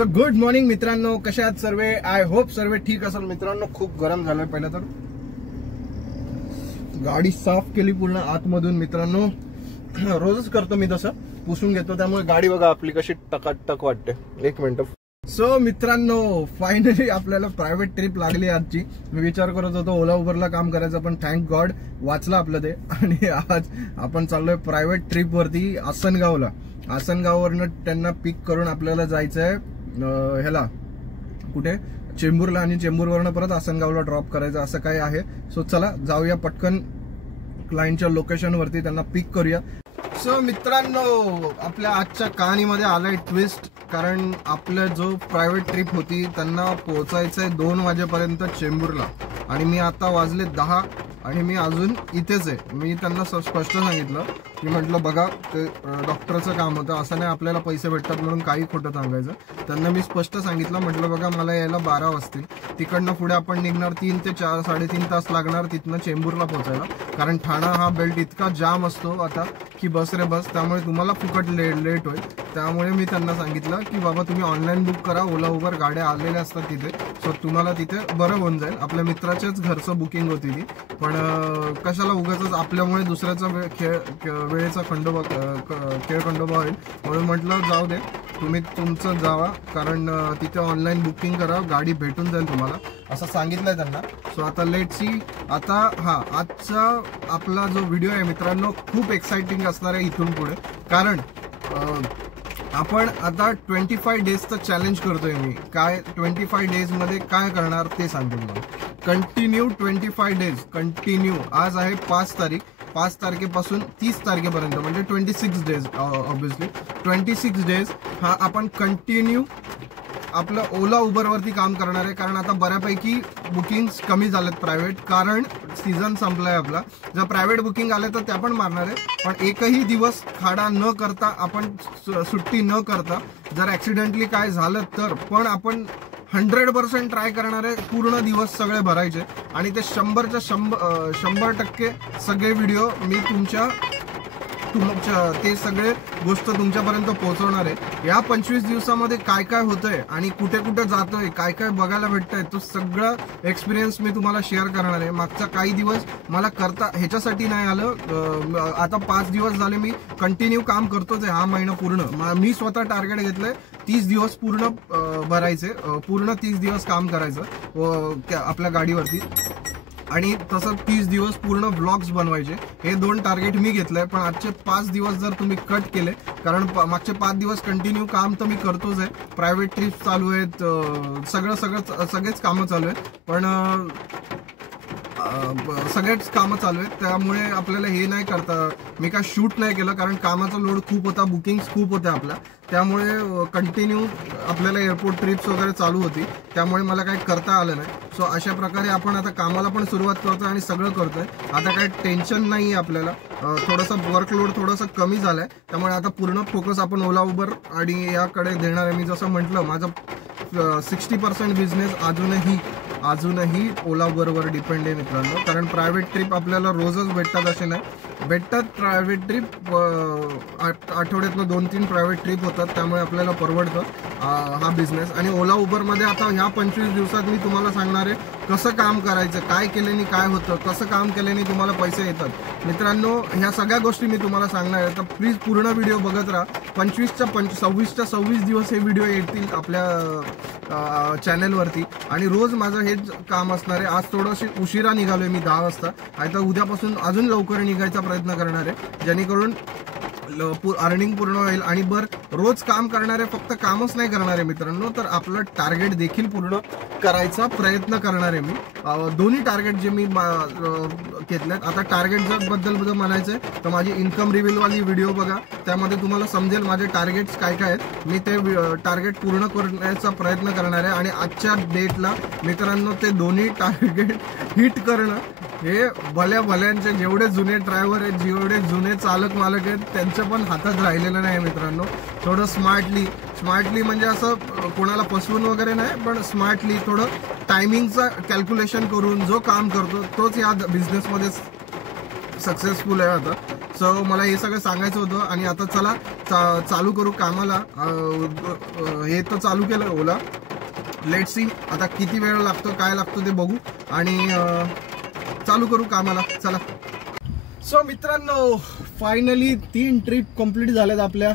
So good morning मित्रांनो, कशा आहात सर्व? आय होप सर्व ठीक असेल मित्रांनो. खूप गरम झालंय. पहिलं तर गाडी साफ केली पूर्ण आतमधून मित्रांनो. रोजच करतो मी तसं, पुसून घेतो, त्यामुळे गाडी बघा आपली कशी टकाटक वाटते. एक मिनिट. सो मित्रांनो, फायनली आपल्याला प्रायव्हेट ट्रिप लागली आजची. मी विचार करत होतो ओला उबरला काम करायचं, पण थँक गॉड वाचलं आपलं ते. आणि आज आपण चाललोय प्रायव्हेट ट्रिप वरती आसनगावला. आसनगाववरनं त्यांना पिक करून आपल्याला जायचंय ह्याला कुठे, चेंबूरला, आणि चेंबूरवरनं परत आसनगावला ड्रॉप करायचं, असं काय आहे. सो चला जाऊया पटकन क्लायंटच्या लोकेशन वरती, त्यांना पिक करूया. सो मित्रांनो, आपल्या आजच्या कहाणीमध्ये आलाय ट्विस्ट. कारण आपलं जो प्रायव्हेट ट्रिप होती त्यांना पोहोचायचंय 2 वाजेपर्यंत चेंबूरला, आणि मी आता वाजले 10 आणि मी अजून इथेच आहे. मी त्यांना स्पष्ट सांगितलं की म्हटलं बघा, ते डॉक्टरचं काम होतं, असं नाही आपल्याला पैसे भेटतात म्हणून काही खोटं सांगायचं. त्यांना मी स्पष्ट सांगितलं, म्हटलं बघा मला यायला 12 वाजतील, तिकडनं पुढे आपण निघणार 3 ते 4 3.5 तास लागणार तिथनं चेंबूरला पोहोचायला. कारण ठाणा हा बेल्ट इतका जाम असतो आता की बस रे बस, त्यामुळे तुम्हाला फुकट लेट होईल. त्यामुळे मी त्यांना सांगितलं की बाबा तुम्ही ऑनलाईन बुक करा, ओला उबर गाड्या आलेल्या असतात तिथे, सो तुम्हाला तिथे बरं होऊन जाईल. आपल्या मित्राच्याच घरचं बुकिंग होती ती, पण कशाला उगाच आपल्यामुळे दुसऱ्याचा वेळेचा खेळ खंडोबा होईल, म्हणून म्हटलं जाऊ दे, तुम्ही तुमचं जावा, कारण तिथे ऑनलाईन बुकिंग करा, गाडी भेटून जाईल तुम्हाला, असं सांगितलंय त्यांना. सो आता लेट सी. आता आजचा आपला जो व्हिडिओ आहे मित्रांनो, खूप एक्साइटिंग असणार आहे इथून पुढे. कारण आपण आता 25 डेजचं चॅलेंज करतोय मी. काय 25 डेज मध्ये काय करणार ते सांगतो तुम्हाला. Continue 25 days continue. आज आहे 5 तारीख. 5 तारखेपासून 30 तारखेपर्यंत म्हणजे 26 डेज. ऑब्व्हियसली 26 डेज हा आपण कंटिन्यू आपलं ओला उबरवरती काम करणार आहे. कारण आता बऱ्यापैकी बुकिंग्स कमी झालेत प्रायव्हेट, कारण सीझन संपलाय आपला. जर प्रायव्हेट बुकिंग आले तर त्या पण मारणार आहे, पण एकही दिवस खाडा न करता, आपण सुट्टी न करता, जर ऍक्सिडेंटली काय झालं तर पण आपण 100% ट्राय करणार आहे पूर्ण दिवस सगळे भरायचे. आणि ते 100% सगळे व्हिडिओ मी तुमच्या ते सगळे गोष्ट तुमच्यापर्यंत पोहोचवणार आहे. या 25 दिवसामध्ये काय काय होतंय आणि कुठे कुठे जातोय, काय काय बघायला भेटतंय, तो सगळं एक्सपिरियन्स मी तुम्हाला शेअर करणार आहे. मागचा काही दिवस मला करता ह्याच्यासाठी नाही आलं. आता 5 दिवस झाले मी कंटिन्यू काम करतोच आहे. हा महिना पूर्ण मी स्वतः टार्गेट घेतलंय 30 दिवस पूर्ण भरायचे, पूर्ण 30 दिवस काम करायचं आपल्या गाडीवरती, आणि तसं 30 दिवस पूर्ण व्लॉग्स बनवायचे. हे 2 टार्गेट मी घेतलंय. पण आजचे 5 दिवस जर तुम्ही कट केले, कारण मागचे 5 दिवस कंटिन्यू काम तर मी करतोच आहे. प्रायव्हेट ट्रिप चालू आहेत, सगळेच कामं चालू आहेत, पण सगळेच कामं चालू आहेत. त्यामुळे आपल्याला हे नाही करता, मी काय शूट नाही केलं, कारण कामाचा लोड खूप होता, बुकिंग्स खूप होत्या आपल्या, त्यामुळे कंटिन्यू आपल्याला एअरपोर्ट ट्रिप्स वगैरे चालू होती, त्यामुळे मला काही करता आलं नाही. सो अशा प्रकारे आपण आता कामाला पण सुरुवात करतोय आणि सगळं करतोय. आता काही टेन्शन नाही आहे आपल्याला. थोडंसं वर्कलोड थोडंसं कमी झालंय, त्यामुळे आता पूर्ण फोकस आपण ओला उबर आणि याकडे देणार आहे. मी जसं म्हटलं, माझं 60% बिझनेस अजूनही ओला उबरवर डिपेंड आहे मित्रांनो. कारण प्रायव्हेट ट्रिप आपल्याला रोजच भेटतात असे नाही, भेटतात प्रायव्हेट ट्रिप, आठवड्यातनं 2-3 प्रायव्हेट ट्रिप होतात, त्यामुळे आपल्याला परवडतं हा बिझनेस. आणि ओला उबरमध्ये आता ह्या 25 दिवसात मी तुम्हाला सांगणार आहे कसं काम करायचं, काय केल्याने काय होतं, कसं काम केल्याने तुम्हाला पैसे येतात मित्रांनो. ह्या सगळ्या गोष्टी मी तुम्हाला सांगणार आहे, तर प्लीज पूर्ण व्हिडिओ बघत राहा. 26 दिवस हे व्हिडिओ येतील आपल्या चॅनलवरती, आणि रोज माझं हेच काम असणार आहे. आज थोडंशी उशिरा निघालोय मी 10 वाजता, आता उद्यापासून अजून लवकर निघायचा प्रयत्न करणार आहे, जेणेकरून अर्निंग पूर्ण होईल. आणि रोज काम करणारे फक्त कामच नाही करणारे मित्रांनो, तर आपलं टार्गेट देखील पूर्ण करायचा प्रयत्न करणार आहे मी. दोन्ही टार्गेट जे मी घेतलेत. आता टार्गेट बद्दल म्हणायचंय तर माझी इन्कम रिव्हीलवाली व्हिडिओ बघा, त्यामध्ये तुम्हाला समजेल माझे टार्गेट्स काय काय आहेत. मी ते टार्गेट पूर्ण करण्याचा प्रयत्न करणार आहे, आणि आजच्या डेटला मित्रांनो ते दोन्ही टार्गेट हिट करणं हे भल्यांचे जेवढे जुने ड्रायव्हर आहेत, जेवढे जुने चालक मालक आहेत, त्यांच्या पण हातात राहिलेलं नाही मित्रांनो. थोडं स्मार्टली म्हणजे असं कोणाला फसवून वगैरे नाही, पण स्मार्टली थोडं टायमिंगचं कॅल्क्युलेशन करून जो काम करतो तोच या बिझनेसमध्ये सक्सेसफुल आहे आता. सो मला हे सगळं सांगायचं होतं. आणि आता चला चालू करू कामाला. हे तर चालू केलं ओला. लेट सी आता किती वेळ लागतो काय लागतो ते बघू आणि चालू करू कामाला. चला. सो मित्रांनो फायनली 3 ट्रिप कंप्लीट झाल्यात आपल्या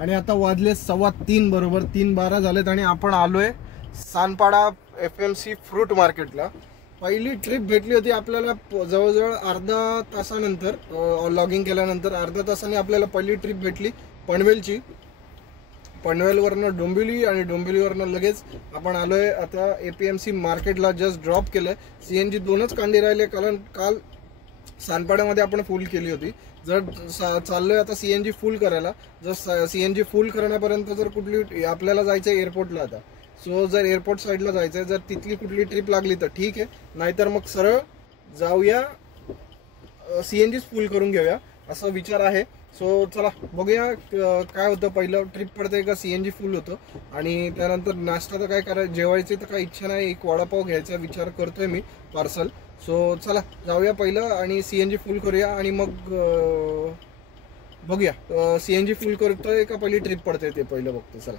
आणि आता वाजले 3:15 बरोबर 3:12 झालेत आणि आपण आलोय सानपाडा FMC फ्रूट मार्केटला. पहिली ट्रिप भेटली होती आपल्याला जवळजवळ अर्धा तासानंतर. लॉगिंग केल्यानंतर अर्धा तासाने आपल्याला पहिली ट्रिप भेटली पनवेलची. पनवेलवरनं डोंबिवली आणि डोंबिवलीवरनं लगेच आपण आलोय आता APMC मार्केटला. जस्ट ड्रॉप केलंय. CNG 2च कांडी राहिले कारण काल सानपाड्यामध्ये आपण फुल केली होती. जर चाललोय आता CNG फुल करायला. जर CNG फुल करण्यापर्यंत जर कुठली आपल्याला जायचं एअरपोर्टला आता. सो जर एअरपोर्ट साईडला जायचंय जर तिथली कुठली ट्रिप लागली तर ठीक आहे, नाहीतर मग सरळ जाऊया CNG फुल करून घेऊया असा विचार आहे. सो चला बघूया काय होतं. पहिलं ट्रिप पडतंय का CNG फुल होतं आणि त्यानंतर नाश्ता तर काय करायचं जेवायची तर काही इच्छा नाही. एक वडापाव घ्यायचा विचार करतोय मी पार्सल. सो चला जाऊया पहिलं आणि CNG फुल करूया आणि मग बघूया CNG फुल करतोय का पहिली ट्रिप पडतंय ते पहिलं बघतो. चला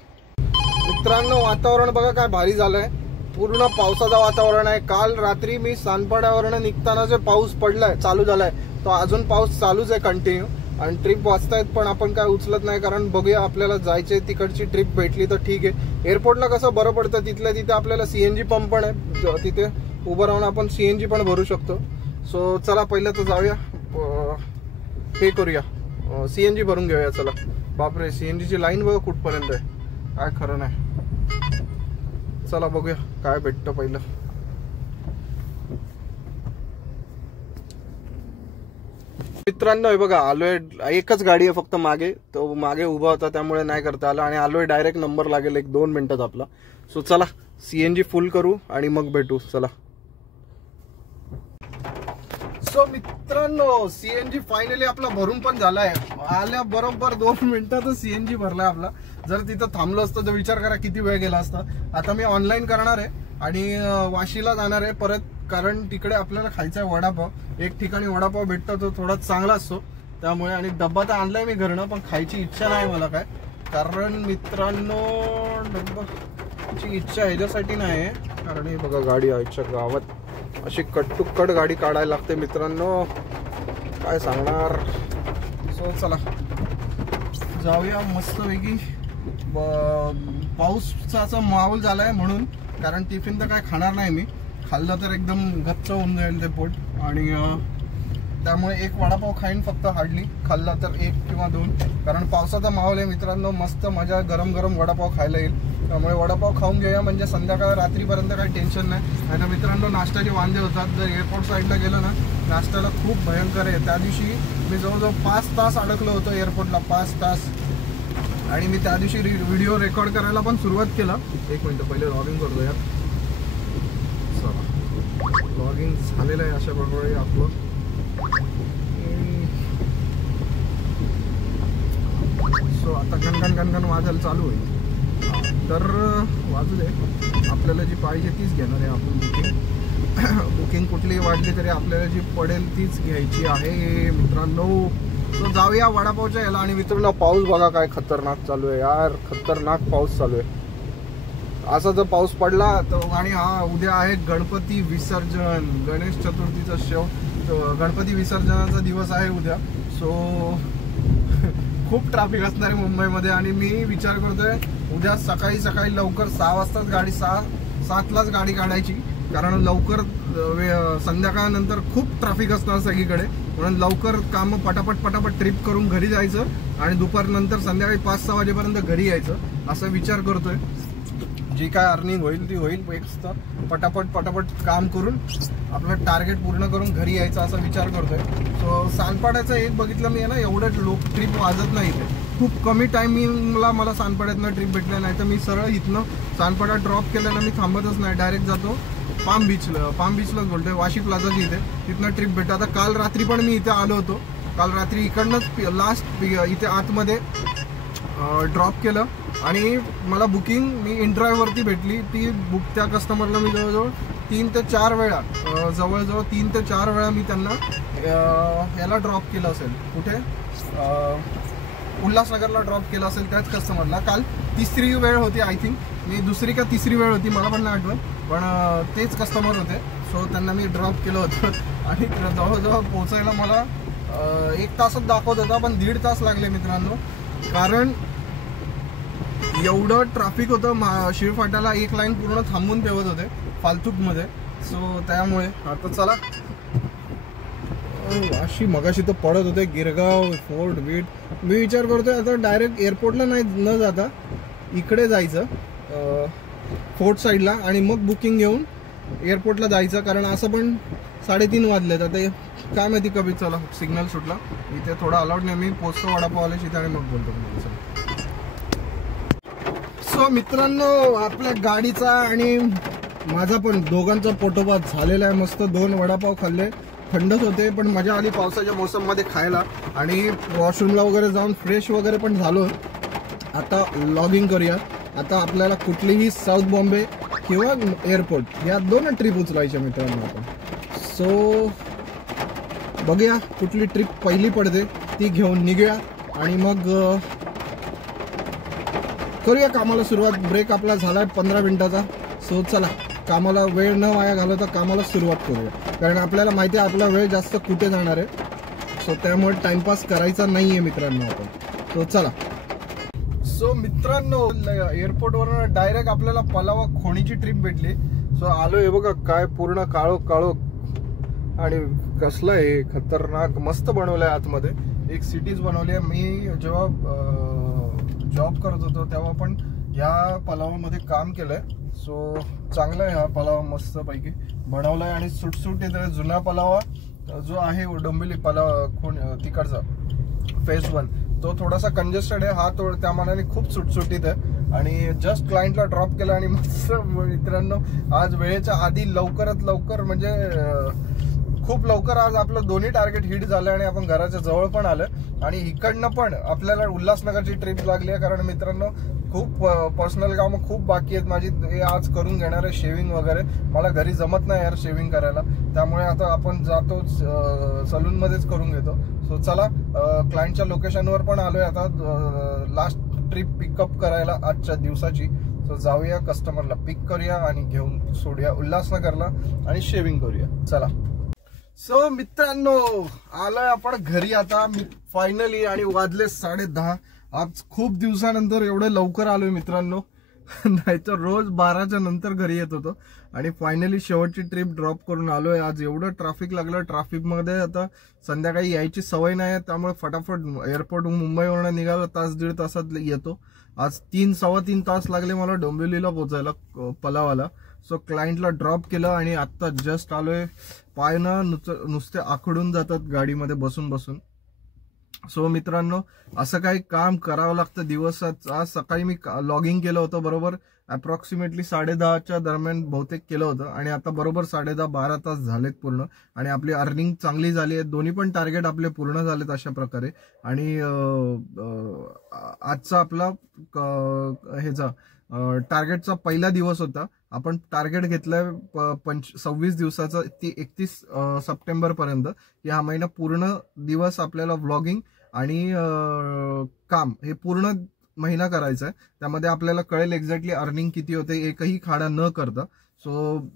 मित्रांनो वातावरण बघा काय भारी झालंय. पूर्ण पावसाचं वातावरण आहे. काल रात्री मी सानपाड्यावरनं निघताना जे पाऊस पडलाय चालू झालाय तो अजून पाऊस चालूच आहे कंटिन्यू. आणि ट्रिप वाचतायत पण आपण काय उचलत नाही कारण बघूया आपल्याला जायचे तिकडची ट्रिप भेटली तर ठीक आहे. एअरपोर्टला कसं बरं पडतं तिथल्या तिथे आपल्याला CNG पंप पण आहे. तिथे उभं राहून आपण CNG पण भरू शकतो. सो चला पहिलं तर जाऊया हे करूया CNG भरून घेऊया. चला बापरे CNGची लाईन बघा कुठपर्यंत आहे काय खरं नाही. चला बघूया काय भेटतं पहिलं. मित्रांनो हे बघा आलोय. एकच गाडी आहे फक्त मागे. तो मागे उभा होता त्यामुळे नाही करता आलं आणि आलोय डायरेक्ट नंबर लागेल 1-2 मिनिटात आपला. सो चला CNG फुल करू आणि मग भेटू. चला. सो मित्रांनो CNG फायनली आपला भरून पण झालाय. आल्या बरोबर 2 मिनिटातच CNG भरलाय आपला. जर तिथं थांबलो असतं तर विचार करा किती वेळ गेला असता. आता मी ऑनलाईन करणार आहे आणि वाशीला जाणार आहे परत कारण तिकडे आपल्याला खायचा आहे वडापाव. एक ठिकाणी वडापाव भेटतो तो थोडा चांगला असतो त्यामुळे. आणि डब्बा तर आणलाय मी घरनं पण खायची इच्छा नाही मला काय कारण मित्रांनो डब्बाची इच्छा ह्याच्यासाठी नाही आहे कारण हे बघा गाडी आईच्या गावात अशी कट गाडी काढायला लागते मित्रांनो काय सांगणार. सो चला जाऊया मस्तपैकी. पाऊसाचा माहोल झालाय म्हणून कारण टिफिन तर काय खाणार नाही मी. खाल्लं तर एकदम गच्च होऊन जाईल ते पोट आणि त्यामुळे एक वडापाव खाईन फक्त. हार्डली खाल्ला तर 1 किंवा 2 कारण पावसाचा माहोल आहे मित्रांनो. मस्त मजा गरम गरम वडापाव खायला येईल त्यामुळे वडापाव खाऊन घेऊया म्हणजे संध्याकाळ रात्रीपर्यंत काही टेन्शन नाही. नाही तर मित्रांनो नाश्त्याचे वांदे होतात. जर एअरपोर्ट साईडला गेलं ना नाश्त्याला खूप भयंकर आहे. त्या दिवशी मी जवळजवळ 5 तास अडकलो होतो एअरपोर्टला 5 तास. आणि मी त्या दिवशी व्हिडिओ रेकॉर्ड करायला पण सुरुवात केला. 1 मिनिट पहिले लॉगिंग करतो यार. लॉगिंग झालेलं आहे अशा प्रकारे आपलं. सो आता गणगण वाजायला चालू होईल तर वाजू दे. आपल्याला जी पाहिजे तीच घेणार आहे आपण. बुकिंग कुठलीही वाढली तरी आपल्याला जी पडेल तीच घ्यायची आहे मित्रांनो. सो जाऊया वडापावच्या याला. आणि मित्रांनो पाऊस बघा काय खतरनाक चालू आहे यार. खतरनाक पाऊस चालू आहे. असा जर पाऊस पडला तर. आणि हा उद्या आहे गणपती विसर्जन. गणेश चतुर्थीचा गणपती विसर्जनाचा दिवस आहे उद्या. सो खूप ट्रॅफिक असणार आहे मुंबईमध्ये. आणि मी विचार करतोय उद्या सकाळी लवकर 6 वाजताच गाडी 7लाच गाडी काढायची कारण लवकर संध्याकाळनंतर खूप ट्रॅफिक असणार सगळीकडे. म्हणून लवकर काम पटापट ट्रिप करून घरी जायचं आणि दुपारनंतर संध्याकाळी 5-6 वाजेपर्यंत घरी यायचं असा विचार करतोय. जी काय अर्निंग होईल ती होईल. पटापट काम करून आपलं टार्गेट पूर्ण करून घरी यायचं असा विचार करतोय. सो सानपाड्याचं एक बघितलं मी आहे ना एवढं लोक ट्रिप वाजत नाही इथे. खूप कमी टायमिंगला मला सानपाड्यातनं ट्रिप भेटल्या. नाही तर मी सरळ इथनं सानपाडा ड्रॉप केल्यानं मी थांबतच नाही. डायरेक्ट जातो पाम बीचलाच बोलतोय वाशी प्लाझाची इथे. तिथनं ट्रिप भेटतं. आता काल रात्री पण मी इथे आलो होतो. काल रात्री इकडनंच लास्ट इथे आतमध्ये ड्रॉप केलं आणि मला बुकिंग मी InDriveवरती भेटली. ती त्या कस्टमरला मी जवळजवळ 3 ते 4 वेळा जवळजवळ 3 ते 4 वेळा मी त्यांना याला ड्रॉप केलं असेल. कुठे? उल्हासनगरला ड्रॉप केलं असेल त्याच कस्टमरला. काल 3री वेळ होती आय थिंक, मी 2री का 3री वेळ होती मला पण नाही आठवत, पण तेच कस्टमर होते. सो त्यांना मी ड्रॉप केलं होतं आणि जवळजवळ पोचायला मला 1 तासच दाखवत होता, पण 1.5 तास लागले मित्रांनो. कारण एवढं ट्रॅफिक होतं शिळफाट्याला. एक लाईन पूर्ण थांबून ठेवत होते फालतूकमध्ये. सो त्यामुळे आता चला, अशी मगाशी तर पडत होते गिरगाव फोर्ट बीट. मी विचार करतोय आता डायरेक्ट एअरपोर्टला न जाता इकडे जायचं फोर्ट साईडला आणि मग बुकिंग घेऊन एअरपोर्टला जायचं. कारण असं पण 3:30 वाजले तर ते काय माहिती कधी. चला, सिग्नल सुटला इथे, थोडा अलाउड नाही. मी पोचतो वडापावला इथे आणि मग बोलतो तुम्हाला. सो मित्रांनो, आपल्या गाडीचा आणि माझा पण दोघांचा पोटोबात झालेला आहे. मस्त 2 वडापाव खाल्ले, थंडच होते पण मजा आली पावसाच्या मोसममध्ये खायला. आणि वॉशरूमला वगैरे जाऊन फ्रेश वगैरे पण झालो. आता लॉगिंग करूया. आता आपल्याला कुठलीही साऊथ बॉम्बे किंवा एअरपोर्ट या 2 ट्रिप उचलायच्या मित्रांनो आपण. सो बघूया कुठली ट्रिप पहिली पडते ती घेऊन निघूया आणि मग करूया कामाला सुरुवात. ब्रेक आपला झालाय 15 मिनिटाचा. सो चला, कामाला वेळ न वाया घालवता कामाला सुरुवात करूया. कारण आपल्याला माहिती आहे आपला वेळ जास्त कुठे जाणार आहे. सो त्यामुळे टाइमपास करायचा नाहीये मित्रांनो आपण. सो चला. सो मित्रांनो, एअरपोर्टवर डायरेक्ट आपल्याला पलावा खोणीची ट्रिप भेटली. सो आलोय बघा, काय पूर्ण काळो काळो आणि कसलं आहे खतरनाक. मस्त बनवलंय आतमध्ये, एक सिटीज बनवली आहे. मी जेव्हा जॉब करत होतो तेव्हा पण या पलावामध्ये काम केलंय. सो चांगला आहे हा पलावा, मस्त पैकी बनवलाय आणि सुटसुट येते. जुना पलावा जो आहे डोंबिवली पलावा तिकडचा फेज 1 तो थोडासा कंजेस्टेड आहे. हा त्या मानाने खूप सुटसुटीत आहे. आणि जस्ट क्लायंटला ड्रॉप केला आणि मस्त मित्रांनो, आज वेळेच्या आधी लवकरात लवकर म्हणजे खूप लवकर आज आपलं दोन्ही टार्गेट हिट झालं आणि आपण घराच्या जवळ पण आलं. आणि इकडनं पण आपल्याला उल्हासनगरची ट्रिप लागली आहे. कारण मित्रांनो, खूप पर्सनल कामं खूप बाकी आहेत माझी, हे आज करून घेणार आहे. शेविंग वगैरे मला घरी जमत नाही यार शेविंग करायला, त्यामुळे आता आपण जातो सलूनमध्येच करून घेतो. सो चला, क्लायंटच्या लोकेशनवर पण आलोय आता, लास्ट ट्रिप पिकअप करायला आजच्या दिवसाची. सो जाऊया, कस्टमरला पिक करूया आणि घेऊन सोडूया उल्हासनगरला आणि शेविंग करूया. चला. सो मित्रांनो, आलोय आपण घरी आता फायनली आणि वाजले 10:30. आज खूप दिवसानंतर एवढं लवकर आलोय मित्रांनो, नाहीतर रोज 12च्या नंतर घरी येत होतो. आणि फायनली शेवटची ट्रिप ड्रॉप करून आलोय. आज एवढं ट्रॅफिक लागलं, ट्रॅफिकमध्ये आता संध्याकाळी यायची सवय नाही, त्यामुळे फटाफट एअरपोर्ट मुंबईवरून निघालो, 1.5-1.5 तासात येतो. आज 3-3.25 तास लागले मला डोंबिवलीला पोहोचायला पलावाला. सो क्लायंटला ड्रॉप केलं आणि आत्ता जस्ट आलोय. पाय ना नुसते आखडून जातात गाडीमध्ये बसून बसून. सो मित्रांनो, असं काही काम करावं लागतं दिवसात. आज सकाळी मी लॉगिंग केलं होतं बरोबर अप्रॉक्सिमेटली 10:30च्या दरम्यान बहुतेक केलं होतं. आणि आता बरोबर 10:30-12 तास झालेत पूर्ण. आणि आपली अर्निंग चांगली झाली आहे. दोन्ही पण टार्गेट आपले पूर्ण झालेत अशा प्रकारे. आणि आजचा आपला ह्याचा टार्गेटचा पहिला दिवस होता. आपण टार्गेट घेतलंय 26 दिवसाचा, ती 31 सप्टेंबर पर्यंत. हा महिना पूर्ण दिवस आपल्याला व्लॉगिंग आणि काम हे पूर्ण महिना करायचा आहे. त्यामध्ये आपल्याला कळेल एक्झॅक्टली अर्निंग किती होते एकही खाडा न करता. सो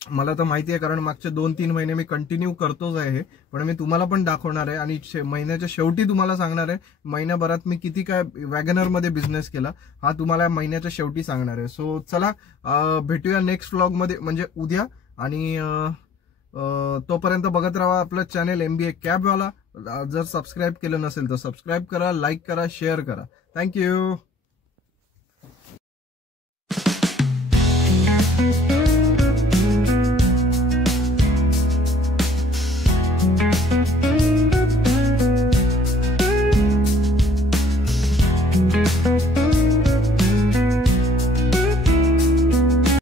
मला तर माहिती आहे, कारण मागचे 2-3 महिने मी कंटिन्यू करतोच आहे. पण मी तुम्हाला पण दाखवणार आहे आणि महिन्याच्या शेवटी तुम्हाला सांगणार आहे महिन्याभरात मी किती काय वॅगनरमध्ये बिझनेस केला, हा तुम्हाला महिन्याच्या शेवटी सांगणार आहे. सो चला, भेटूया नेक्स्ट व्लॉगमध्ये, म्हणजे उद्या. आणि तोपर्यंत बघत राहा आपलं चॅनल MBA कॅबवाला. जर सबस्क्राईब केलं नसेल तर सबस्क्राईब करा, लाईक करा, शेअर करा. थँक्यू.